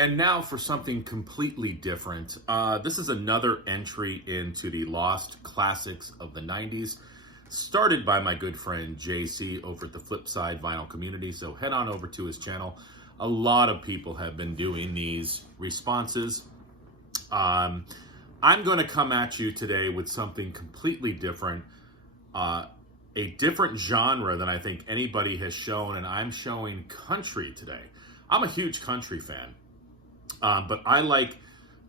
And now for something completely different. This is another entry into the Lost Classics of the 90s, started by my good friend JC over at the Flipside Vinyl Community. So head on over to his channel. A lot of people have been doing these responses. I'm going to come at you today with something completely different, a different genre than I think anybody has shown, and I'm showing country today. I'm a huge country fan. But I like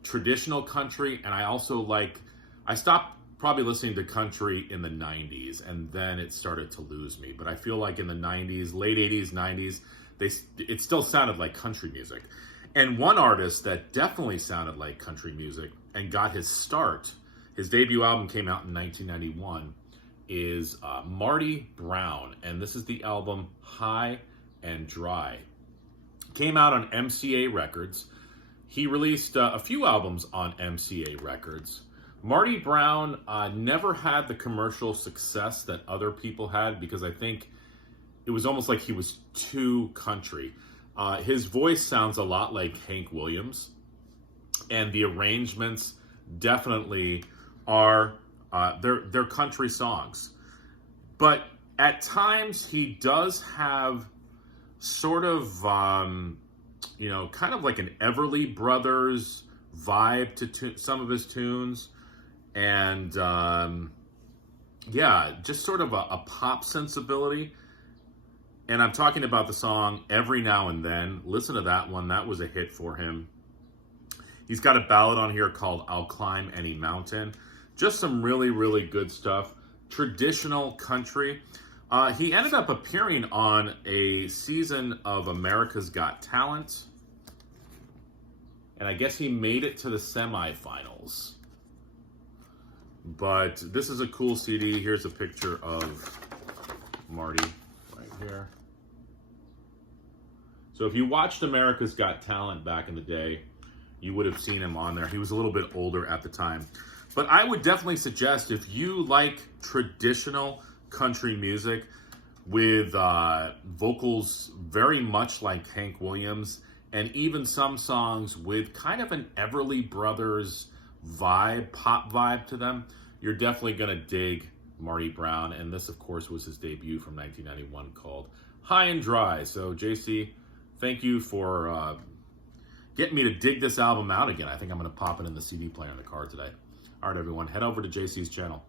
traditional country, and I also I stopped probably listening to country in the 90s, and then it started to lose me. But I feel like in the 90s, late 80s, 90s, it still sounded like country music. And one artist that definitely sounded like country music and got his start, his debut album came out in 1991, is Marty Brown. And this is the album High and Dry. Came out on MCA Records. He released a few albums on MCA Records. Marty Brown never had the commercial success that other people had because I think it was almost like he was too country. His voice sounds a lot like Hank Williams, and the arrangements definitely are they're country songs. But at times he does have sort of kind of like an Everly Brothers vibe to some of his tunes. And just sort of a pop sensibility. And I'm talking about the song Every Now and Then. Listen to that one. That was a hit for him. He's got a ballad on here called I'll Climb Any Mountain. Just some really, really good stuff. Traditional country. He ended up appearing on a season of America's Got Talent. And I guess he made it to the semifinals. But this is a cool CD. Here's a picture of Marty right here. So if you watched America's Got Talent back in the day, you would have seen him on there. He was a little bit older at the time. But I would definitely suggest if you like traditional country music with vocals very much like Hank Williams, and even some songs with kind of an Everly Brothers vibe, pop vibe to them, you're definitely going to dig Marty Brown. And this, of course, was his debut from 1991 called High and Dry. So, JC, thank you for getting me to dig this album out again. I think I'm going to pop it in the CD player in the car today. All right, everyone, head over to JC's channel.